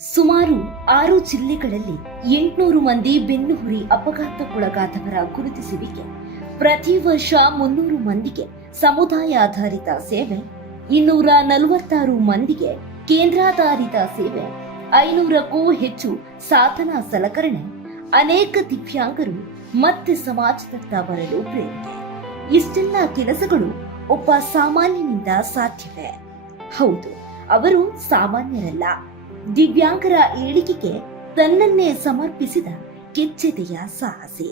ಸುಮಾರು 6 ಜಿಲ್ಲೆಗಳಲ್ಲಿ 800 ಮಂದಿ ಬೆನ್ನುಹುರಿ ಅಪಘಾತಕ್ಕೊಳಗಾದವರ ಗುರುತಿಸುವಿಕೆ, ಪ್ರತಿ ವರ್ಷ 300 ಮಂದಿಗೆ ಸಮುದಾಯ ಆಧಾರಿತ ಸೇವೆ, 246 ಮಂದಿಗೆ ಕೇಂದ್ರಾಧಾರಿತ ಸೇವೆ, 500ಕ್ಕೂ ಹೆಚ್ಚು ಸಾಧನ ಸಲಕರಣೆ, ಅನೇಕ ದಿವ್ಯಾಂಗರು ಮತ್ತೆ ಸಮಾಜದತ್ತ ಬರಲು ಪ್ರೇರಣೆ. ಇಷ್ಟೆಲ್ಲ ಕೆಲಸಗಳು ಒಬ್ಬ ಸಾಮಾನ್ಯನಿಂದ ಸಾಧ್ಯವೇ? ಹೌದು, ಅವರು ಸಾಮಾನ್ಯರಲ್ಲ. ದಿವ್ಯಾಂಗರ ಏಳಿಗೆಗೆ ತನ್ನನ್ನೇ ಸಮರ್ಪಿಸಿದ ಕೆಚ್ಚೆದೆಯ ಸಾಹಸಿ.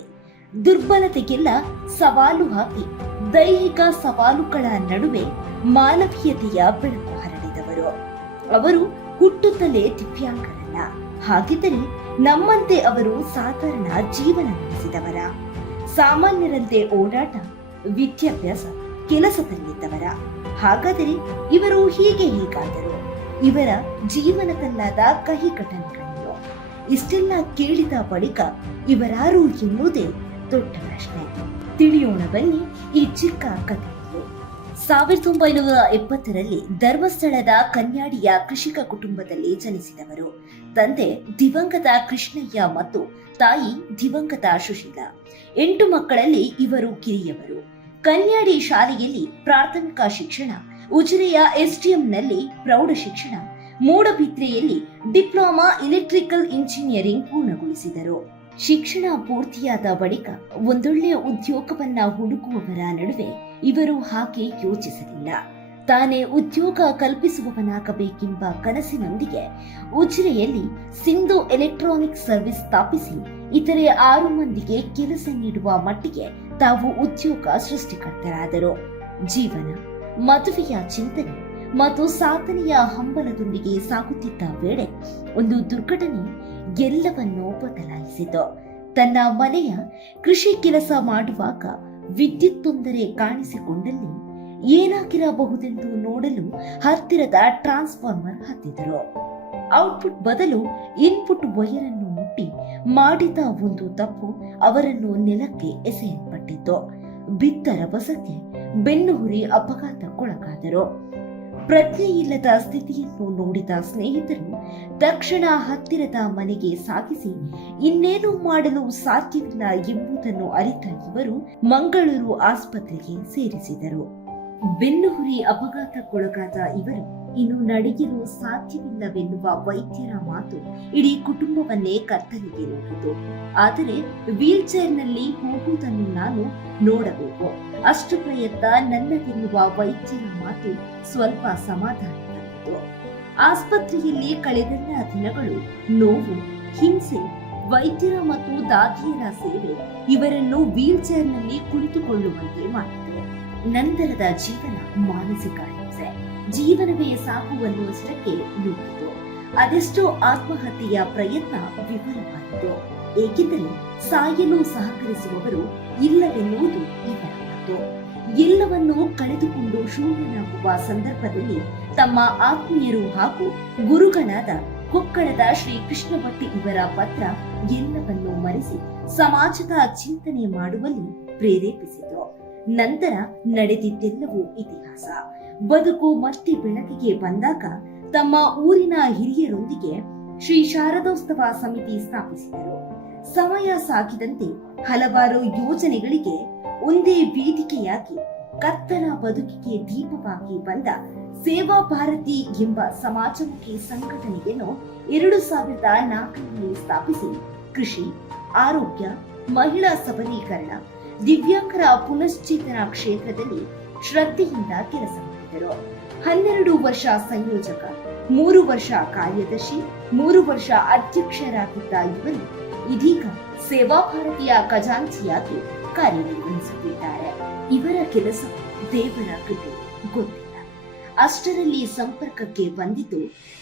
ದುರ್ಬಲತೆಗೆಲ್ಲ ಸವಾಲು ಹಾಕಿ ದೈಹಿಕ ಸವಾಲುಗಳ ನಡುವೆ ಮಾನವೀಯತೆಯ ಬೆಳಕು ಹರಡಿದವರು. ಅವರು ಹುಟ್ಟುತ್ತಲೇ ದಿವ್ಯಾಂಗರಲ್ಲ. ಹಾಗಿದ್ದರೆ ನಮ್ಮಂತೆ ಅವರು ಸಾಧಾರಣ ಜೀವನ ನಡೆಸಿದವರ? ಸಾಮಾನ್ಯರಂತೆ ಓಡಾಟ, ವಿದ್ಯಾಭ್ಯಾಸ, ಕೆಲಸದಲ್ಲಿದ್ದವರ? ಹಾಗಾದರೆ ಇವರು ಹೀಗಾದರು? ಇವರ ಜೀವನದಲ್ಲಾದ ಕಹಿ ಘಟನೆಗಳನ್ನು ಇಷ್ಟೆಲ್ಲ ಕೇಳಿದ ಬಳಿಕ ಇವರಾರು ಎನ್ನುವುದೇ ದೊಡ್ಡ ಪ್ರಶ್ನೆ. ತಿಳಿಯೋಣ ಬನ್ನಿ ಈ ಚಿಕ್ಕ ಕಥೆಯನ್ನು. 1970ರಲ್ಲಿ ಧರ್ಮಸ್ಥಳದ ಕನ್ಯಾಡಿಯ ಕೃಷಿಕ ಕುಟುಂಬದಲ್ಲಿ ಜನಿಸಿದವರು. ತಂದೆ ದಿವಂಗತ ಕೃಷ್ಣಯ್ಯ ಮತ್ತು ತಾಯಿ ದಿವಂಗತ ಸುಶೀಲಾ. 8 ಮಕ್ಕಳಲ್ಲಿ ಇವರು ಕಿರಿಯವರು. ಕನ್ಯಾಡಿ ಶಾಲೆಯಲ್ಲಿ ಪ್ರಾಥಮಿಕ ಶಿಕ್ಷಣ, ಉಜಿರೆಯ ಎಸ್ಡಿಎಂನಲ್ಲಿ ಪ್ರೌಢ ಶಿಕ್ಷಣ, ಮೂಡಬಿದ್ರೆಯಲ್ಲಿ ಡಿಪ್ಲೊಮಾ ಎಲೆಕ್ಟ್ರಿಕಲ್ ಇಂಜಿನಿಯರಿಂಗ್ ಪೂರ್ಣಗೊಳಿಸಿದರು. ಶಿಕ್ಷಣ ಪೂರ್ತಿಯಾದ ಬಳಿಕ ಒಂದೊಳ್ಳೆಯ ಉದ್ಯೋಗವನ್ನ ಹುಡುಕುವವರ ನಡುವೆ ಇವರು ಹಾಗೆ ಯೋಚಿಸಲಿಲ್ಲ. ತಾನೇ ಉದ್ಯೋಗ ಕಲ್ಪಿಸುವವನಾಗಬೇಕೆಂಬ ಕನಸಿನೊಂದಿಗೆ ಉಜಿರೆಯಲ್ಲಿ ಸಿಂಧು ಎಲೆಕ್ಟ್ರಾನಿಕ್ ಸರ್ವಿಸ್ ಸ್ಥಾಪಿಸಿ ಇತರೆ 6 ಮಂದಿಗೆ ಕೆಲಸ ನೀಡುವ ಮಟ್ಟಿಗೆ ತಾವು ಉದ್ಯೋಗ ಸೃಷ್ಟಿಕರ್ತರಾದರು. ಜೀವನ, ಮದುವೆಯ ಚಿಂತನೆ ಮತ್ತು ಸಾಧನೆಯ ಹಂಬಲದೊಂದಿಗೆ ಸಾಗುತ್ತಿದ್ದ ವೇಳೆ ಒಂದು ದುರ್ಘಟನೆ ಎಲ್ಲವನ್ನೂ ಬದಲಾಯಿಸಿತು. ತನ್ನ ಮನೆಯ ಕೃಷಿ ಕೆಲಸ ಮಾಡುವಾಗ ವಿದ್ಯುತ್ ತೊಂದರೆ ಕಾಣಿಸಿಕೊಂಡಲ್ಲಿ ಏನಾಗಿರಬಹುದೆಂದು ನೋಡಲು ಹತ್ತಿರದ ಟ್ರಾನ್ಸ್ಫಾರ್ಮರ್ ಹತ್ತಿದರು. ಔಟ್ಪುಟ್ ಬದಲು ಇನ್ಪುಟ್ ವೈರ್ ಅನ್ನು ಮುಟ್ಟಿ ಮಾಡಿದ ಒಂದು ತಪ್ಪು ಅವರನ್ನು ನೆಲಕ್ಕೆ ಎಸೆಯಲ್ಪಟ್ಟಿತು. ಬಿದ್ದ ರಭಸಕ್ಕೆ ಬೆನ್ನುಹುರಿ ಅಪಘಾತಕ್ಕೊಳಗಾದರು. ಪ್ರಜ್ಞೆ ಇಲ್ಲದ ಸ್ಥಿತಿಯನ್ನು ನೋಡಿದ ಸ್ನೇಹಿತರು ತಕ್ಷಣ ಹತ್ತಿರದ ಮನೆಗೆ ಸಾಗಿಸಿ ಇನ್ನೇನು ಮಾಡಲು ಸಾಧ್ಯವಿಲ್ಲ ಎಂಬುದನ್ನು ಅರಿತ ಇವರು ಮಂಗಳೂರು ಆಸ್ಪತ್ರೆಗೆ ಸೇರಿಸಿದರು. ಬೆನ್ನುಹುರಿ ಅಪಘಾತಕ್ಕೊಳಗಾದ ಇವರು ಇನ್ನು ನಡೆಯಲು ಸಾಧ್ಯವಿಲ್ಲವೆನ್ನುವ ವೈದ್ಯರ ಮಾತು ಇಡೀ ಕುಟುಂಬವನ್ನೇ ಕತ್ತಲಿಗೆ ನೂಕಿತು. ಆದರೆ ವೀಲ್ ಚೇರ್ನಲ್ಲಿ ಹೋಗುವುದನ್ನು ನಾನು ನೋಡಬೇಕು, ಅಷ್ಟು ಪ್ರಯತ್ನ ನನ್ನದೆನ್ನುವ ವೈದ್ಯರ ಮಾತು ಸ್ವಲ್ಪ ಸಮಾಧಾನ ತಂದಿತು. ಆಸ್ಪತ್ರೆಯಲ್ಲಿ ಕಳೆದೆಲ್ಲ ದಿನಗಳು ನೋವು, ಹಿಂಸೆ, ವೈದ್ಯರ ಮತ್ತು ದಾದಿಯರ ಸೇವೆ ಇವರನ್ನು ವೀಲ್ ಚೇರ್ನಲ್ಲಿ ಕುಳಿತುಕೊಳ್ಳುವಂತೆ ಮಾಡಿತು. ನಂತರದ ಜೀವನ ಮಾನಸಿಕ ಹಿಂಸೆ, ಜೀವನವೇ ಸಾಕುವನ್ನುವಷ್ಟಕ್ಕೆ ನುಗ್ಗಿತು. ಅದೆಷ್ಟೋ ಆತ್ಮಹತ್ಯೆಯ ಪ್ರಯತ್ನ ವಿಫಲವಾಯಿತು. ಏಕೆಂದರೆ ಸಾಯಲು ಸಹಕರಿಸುವವರು ಇಲ್ಲವೆನ್ನುವುದು ಇವರ ಮಾತು. ಎಲ್ಲವನ್ನೂ ಕಳೆದುಕೊಂಡು ಶೂನ್ಯನಾಗುವ ಸಂದರ್ಭದಲ್ಲಿ ತಮ್ಮ ಆತ್ಮೀಯರು ಹಾಗೂ ಗುರುಗಳಾದ ಕೊಕ್ಕಳದ ಶ್ರೀ ಕೃಷ್ಣ ಭಟ್ಟಿ ಇವರ ಪತ್ರ ಎಲ್ಲವನ್ನೂ ಮರೆಸಿ ಸಮಾಜದ ಚಿಂತನೆ ಮಾಡುವಲ್ಲಿ ಪ್ರೇರೇಪಿಸಿತು. ನಂತರ ನಡೆದಿದ್ದೆಲ್ಲವೂ ಇತಿಹಾಸ. ಬದುಕು ಮತ್ತೆ ಬೆಳಕಿಗೆ ಬಂದಾಗ ತಮ್ಮ ಊರಿನ ಹಿರಿಯರೊಂದಿಗೆ ಶ್ರೀ ಶಾರದೋತ್ಸವ ಸಮಿತಿ ಸ್ಥಾಪಿಸಿದರು. ಸಮಯ ಸಾಗಿದಂತೆ ಹಲವಾರು ಯೋಜನೆಗಳಿಗೆ ಒಂದೇ ವೇದಿಕೆಯಾಗಿ ಕತ್ತಲ ಬದುಕಿಗೆ ದೀಪವಾಗಿ ಬಂದ ಸೇವಾ ಭಾರತಿ ಎಂಬ ಸಮಾಜಮುಖಿ ಸಂಘಟನೆಯನ್ನು 2004ರಲ್ಲಿ ಸ್ಥಾಪಿಸಿ ಕೃಷಿ, ಆರೋಗ್ಯ, ಮಹಿಳಾ ಸಬಲೀಕರಣ, ದಿವ್ಯಾಂಗರ ಪುನಶ್ಚೇತನ ಕ್ಷೇತ್ರದಲ್ಲಿ ಶ್ರದ್ಧೆಯಿಂದ ಕೆಲಸ ಮಾಡಿದರು. 12 ವರ್ಷ ಸಂಯೋಜಕ, 3 ವರ್ಷ ಕಾರ್ಯದರ್ಶಿ, 3 ವರ್ಷ ಅಧ್ಯಕ್ಷರಾಗಿದ್ದ ಇವರು ಇದೀಗ ಸೇವಾ ಭಾರತೀಯ ಖಜಾಂಚಿಯಾಗಿ ಕಾರ್ಯನಿರ್ವಹಿಸುತ್ತಿದ್ದಾರೆ. ಇವರ ಕೆಲಸ ದೇವರ ಕೃಪೆ ಗೊತ್ತಿಲ್ಲ. ಅಷ್ಟರಲ್ಲಿ ಸಂಪರ್ಕಕ್ಕೆ ಬಂದಿದ್ದು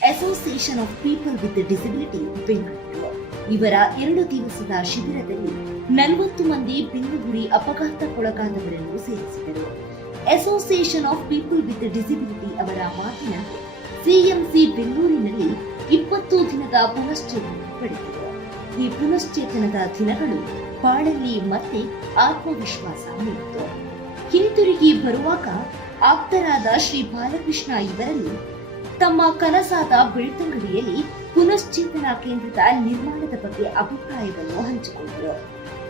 Association of People with Disability Bengaluru. ಇವರ 2 ದಿವಸದ ಶಿಬಿರದಲ್ಲಿ 40 ಮಂದಿ ಬೆನ್ನುಹುರಿ ಅಪಘಾತಕ್ಕೊಳಗಾದವರನ್ನು ಸೇರಿಸಿದರು. Association of People with Disability ಅವರ ಮಾತಿನಂತೆ ಸಿಎಂಸಿ ಬೆಂಗಳೂರಿನಲ್ಲಿ 20 ದಿನದ ಪುನಶ್ಚೇತನ ಪಡೆದರು. ಈ ಪುನಶ್ಚೇತನದ ದಿನಗಳು ಬಾಳಲ್ಲಿ ಮತ್ತೆ ಆತ್ಮವಿಶ್ವಾಸ ನೀಡಿತು. ಹಿಂತಿರುಗಿ ಬರುವಾಗ ಆಪ್ತರಾದ ಶ್ರೀ ಬಾಲಕೃಷ್ಣ ಇವರಲ್ಲಿ ತಮ್ಮ ಕನಸಾದ ಬೆಳ್ತಂಗಡಿಯಲ್ಲಿ ಪುನಶ್ಚೇತನ ಕೇಂದ್ರದ ನಿರ್ಮಾಣದ ಬಗ್ಗೆ ಅಭಿಪ್ರಾಯವನ್ನು ಹಂಚಿಕೊಂಡರು.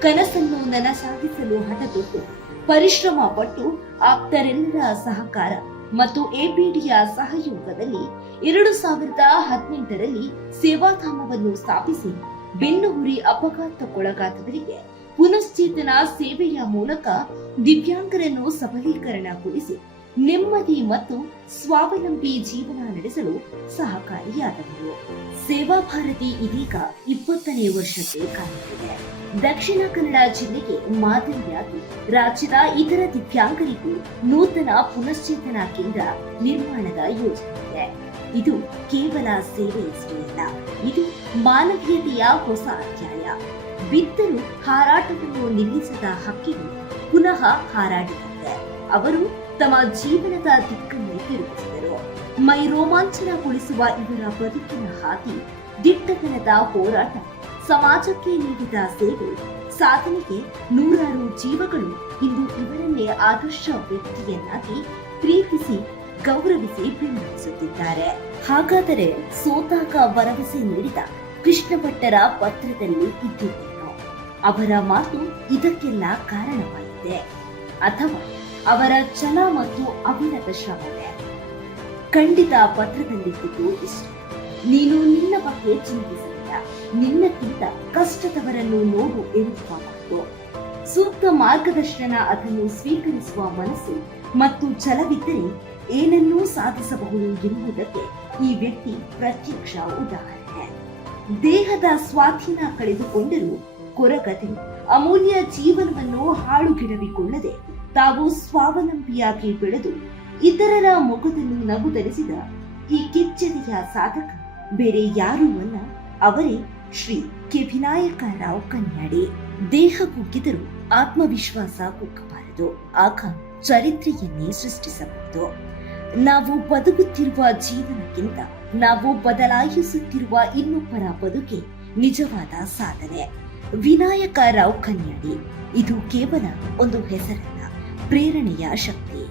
ಕನಸನ್ನು ನನಸಾಗಿಸಲು ಹಠತೊಟ್ಟು ಪರಿಶ್ರಮ ಪಟ್ಟು ಆಪ್ತರೆಲ್ಲರ ಸಹಕಾರ ಮತ್ತು ಎಪಿಡಿಯ ಸಹಯೋಗದಲ್ಲಿ 2018ರಲ್ಲಿ ಸೇವಾಧಾಮವನ್ನು ಸ್ಥಾಪಿಸಿ ಬೆನ್ನುಹುರಿ ಅಪಘಾತಕ್ಕೊಳಗಾದವರಿಗೆ ಪುನಶ್ಚೇತನ ಸೇವೆಯ ಮೂಲಕ ದಿವ್ಯಾಂಗರನ್ನು ಸಬಲೀಕರಣಗೊಳಿಸಿ ನೆಮ್ಮದಿ ಮತ್ತು ಸ್ವಾವಲಂಬಿ ಜೀವನ ನಡೆಸಲು ಸಹಕಾರಿಯಾದವರು. ಸೇವಾ ಭಾರತಿ ಇದೀಗ 20ನೇ ವರ್ಷಕ್ಕೆ ಕಾಯುತ್ತಿದೆ. ದಕ್ಷಿಣ ಕನ್ನಡ ಜಿಲ್ಲೆಗೆ ಮಾದರಿಯಾಗಿ ರಾಜ್ಯದ ಇತರ ದಿವ್ಯಾಂಗರಿಗೂ ನೂತನ ಪುನಶ್ಚೇತನ ಕೇಂದ್ರ ನಿರ್ಮಾಣದ ಯೋಜನೆ ಇದೆ. ಇದು ಕೇವಲ ಸೇವೆಯಷ್ಟೇ ಅಲ್ಲ, ಇದು ಮಾನವೀಯತೆಯ ಹೊಸ ಅಧ್ಯಾಯ. ಬಿತ್ತರು ಹಾರಾಟವನ್ನು ನಿಲ್ಲಿಸದ ಹಕ್ಕಿಗಳು ಪುನಃ ಹಾರಾಡುತ್ತಿದೆ. ಅವರು ತಮ್ಮ ಜೀವನದ ದಿಕ್ಕನ್ನು ತಿರುಗಿಸಿದರು. ಮೈ ರೋಮಾಂಚನಗೊಳಿಸುವ ಇವರ ಬದುಕಿನ ಹಾದಿ, ದಿಟ್ಟತನದ ಹೋರಾಟ, ಸಮಾಜಕ್ಕೆ ನೀಡಿದ ಸೇವೆ, ಸಾಧನೆಗೆ ನೂರಾರು ಜೀವಗಳು ಇಂದು ಇವರನ್ನೇ ಆದರ್ಶ ವ್ಯಕ್ತಿಯನ್ನಾಗಿ ಪ್ರೀತಿಸಿ ಗೌರವಿಸಿ ಬೆಂಬಲಿಸುತ್ತಿದ್ದಾರೆ. ಹಾಗಾದರೆ ಸೋತಾಗ ಭರವಸೆ ನೀಡಿದ ಕೃಷ್ಣ ಭಟ್ಟರ ಪತ್ರದಲ್ಲಿ ಇದ್ದಿದ್ದೇನೋ? ಅವರ ಮಾತು ಇದಕ್ಕೆಲ್ಲ ಕಾರಣವಾಗಿದೆ, ಅಥವಾ ಅವರ ಛಲ ಮತ್ತು ಅವಿರತ ಶ್ರಮವೇ? ಖಂಡಿತ ಪತ್ರದಲ್ಲಿದ್ದುದು ಇಷ್ಟು: ನೀನು ನಿನ್ನ ಬಗ್ಗೆ ಚಿಂತಿಸಲಿಲ್ಲ, ನಿನ್ನಕ್ಕಿಂತ ಕಷ್ಟದವರನ್ನು ನೋಡು ಎನ್ನುವ ಮಾತು. ಸೂಕ್ತ ಮಾರ್ಗದರ್ಶನ, ಅದನ್ನು ಸ್ವೀಕರಿಸುವ ಮನಸ್ಸು ಮತ್ತು ಛಲವಿದ್ದರೆ ಏನನ್ನೂ ಸಾಧಿಸಬಹುದು ಎನ್ನುವುದಕ್ಕೆ ಈ ವ್ಯಕ್ತಿ ಪ್ರತ್ಯಕ್ಷ ಉದಾಹರಣೆ. ದೇಹದ ಸ್ವಾಧೀನ ಕಳೆದುಕೊಂಡರೂ ಕೊರಗದೆ ಅಮೂಲ್ಯ ಜೀವನವನ್ನು ಹಾಳುಗೆಡವಿಕೊಳ್ಳದೆ ತಾವು ಸ್ವಾವಲಂಬಿಯಾಗಿ ಬೆಳೆದು ಇತರರ ಮೊಗದಲ್ಲಿ ನಗು ಧರಿಸಿದ ಈ ಕಿಚ್ಚದೆಯ ಸಾಧಕ ಬೇರೆ ಯಾರೂ ಅಲ್ಲ, ಅವರೇ ಶ್ರೀ ಕೆ ವಿನಾಯಕರಾವ್ ಕನ್ಯಾಡಿ. ದೇಹ ಕುಗ್ಗಿದರೂ ಆತ್ಮವಿಶ್ವಾಸ ಕುಗ್ಗಬಾರದು, ಆಗ ಚರಿತ್ರೆಯನ್ನೇ ಸೃಷ್ಟಿಸಬಹುದು. ನಾವು ಬದುಕುತ್ತಿರುವ ಜೀವನಕ್ಕಿಂತ ನಾವು ಬದಲಾಯಿಸುತ್ತಿರುವ ಇನ್ನೊಬ್ಬರ ಬದುಕೆ ನಿಜವಾದ ಸಾಧನೆ. ವಿನಾಯಕರಾವ್ ಕನ್ಯಾಡಿ ಇದು ಕೇವಲ ಒಂದು ಹೆಸರಲ್ಲ, ಪ್ರೇರಣೆಯ ಶಕ್ತಿ.